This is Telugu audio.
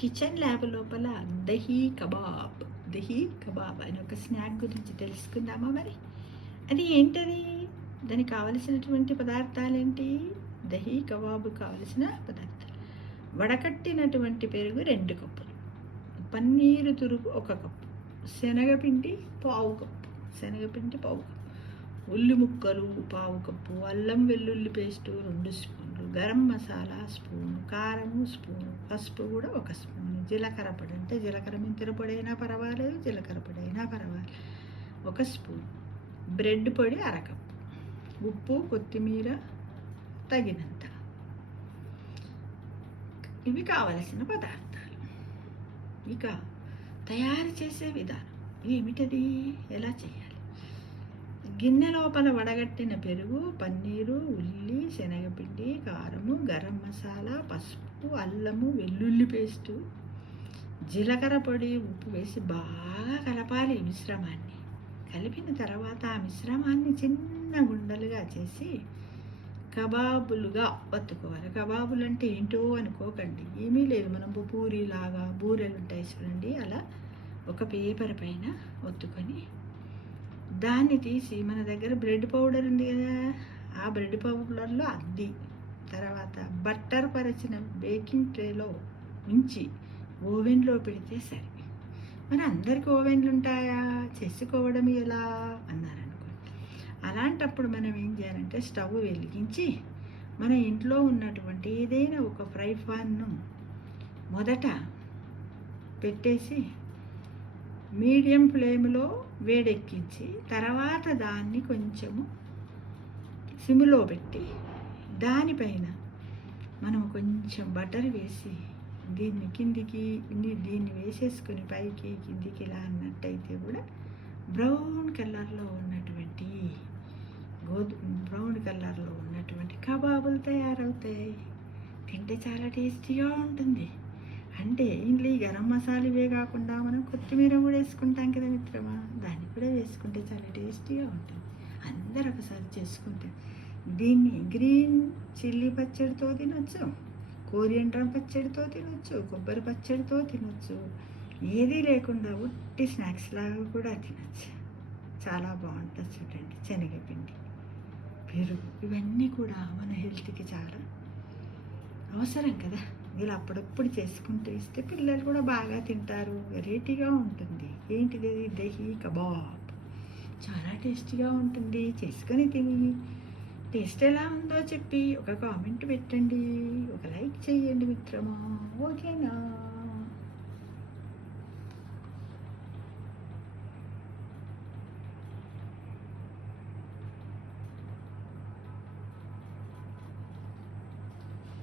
కిచెన్ ల్యాబ్ లోపల దహీ కబాబ్ అని ఒక స్నాక్ గురించి తెలుసుకుందామా మరి? అది ఏంటది? దానికి కావలసినటువంటి పదార్థాలేంటి? దహీ కబాబు కావలసిన పదార్థాలు: వడకట్టినటువంటి పెరుగు 2 కప్పులు, పన్నీరు తురుగు 1 కప్పు, శనగపిండి పావు కప్పు, ఉల్లి ముక్కలు పావు కప్పు, అల్లం వెల్లుల్లి పేస్టు 2 స్పూన్లు, గరం మసాలా స్పూను, కారము స్పూను, పసుపు కూడా 1 స్పూను, జీలకర్ర పొడి అంటే జీలకర్ర మెంతుల పొడి అయినా పర్వాలేదు, జీలకర్ర పొడి అయినా పర్వాలేదు 1 స్పూన్, బ్రెడ్ పొడి 1/2 కప్పు, ఉప్పు కొత్తిమీర తగినంత. ఇవి కావలసిన పదార్థాలు. ఇక తయారు చేసే విధానం ఏమిటది? ఎలా చేయాలి? గిన్నె లోపల వడగట్టిన పెరుగు, పన్నీరు, ఉల్లి, శనగపిండి, కారము, గరం మసాలా, పసుపు, అల్లము వెల్లుల్లి పేస్టు, జీలకర్ర పొడి, ఉప్పు వేసి బాగా కలపాలి. మిశ్రమాన్ని కలిపిన తర్వాత ఆ మిశ్రమాన్ని చిన్న గుండలుగా చేసి కబాబులుగా ఒత్తుకోవాలి. కబాబులు అంటే ఏంటో అనుకోకండి, ఏమీ లేదు, మనం పూరీలాగా బూరెలు ఉంటాయి చూడండి, అలా ఒక పేపర్ పైన ఒత్తుకొని దాన్ని తీసి మన దగ్గర బ్రెడ్ పౌడర్ ఉంది కదా, ఆ బ్రెడ్ పౌడర్లో అద్ది తర్వాత బట్టర్ పరిచిన బేకింగ్ ట్రేలో ఉంచి ఓవెన్లో పెడితే సరే. మరి అందరికీ ఓవెన్లు ఉంటాయా? చేసుకోవడం ఎలా అన్నారనుకోండి. అలాంటప్పుడు మనం ఏం చేయాలంటే స్టవ్ వెలిగించి మన ఇంట్లో ఉన్నటువంటి ఏదైనా ఒక ఫ్రై పాన్ను మొదట పెట్టేసి మీడియం ఫ్లేమ్లో వేడెక్కించి తర్వాత దాన్ని కొంచెము సిమ్లో పెట్టి దానిపైన మనం కొంచెం బటర్ వేసి దీన్ని కిందికి దీన్ని వేసేసుకుని పైకి కిందికి ఇలా అన్నట్టయితే కూడా బ్రౌన్ కలర్లో ఉన్నటువంటి కబాబులు తయారవుతాయి. తింటే చాలా టేస్టీగా ఉంటుంది. అంటే ఇంట్లో ఈ గరం మసాలా ఇవే కాకుండా మనం కొత్తిమీర కూడా వేసుకుంటాం కదా మిత్రమా, దాన్ని కూడా వేసుకుంటే చాలా టేస్టీగా ఉంటుంది. అందరూ ఒకసారి చేసుకుంటే దీన్ని గ్రీన్ చిల్లీ పచ్చడితో తినొచ్చు, కోరియండర్ పచ్చడితో తినొచ్చు, కొబ్బరి పచ్చడితో తినొచ్చు, ఏదీ లేకుండా ఉట్టి స్నాక్స్ లాగా కూడా తినొచ్చు. చాలా బాగుంటుంది చూడండి. శనగపిండి, పెరుగు ఇవన్నీ కూడా మన హెల్త్కి చాలా అవసరం కదా. ఇలా అప్పుడప్పుడు చేసుకుంటూ ఇస్తే పిల్లలు కూడా బాగా తింటారు. వెరైటీగా ఉంటుంది. ఏంటిది? దహీ కబాబ్ చాలా టేస్టీగా ఉంటుంది. చేసుకొని తిని టేస్ట్ ఎలా ఉందో చెప్పి ఒక కామెంట్ పెట్టండి, ఒక లైక్ చేయండి మిత్రమా. ఓకేనా?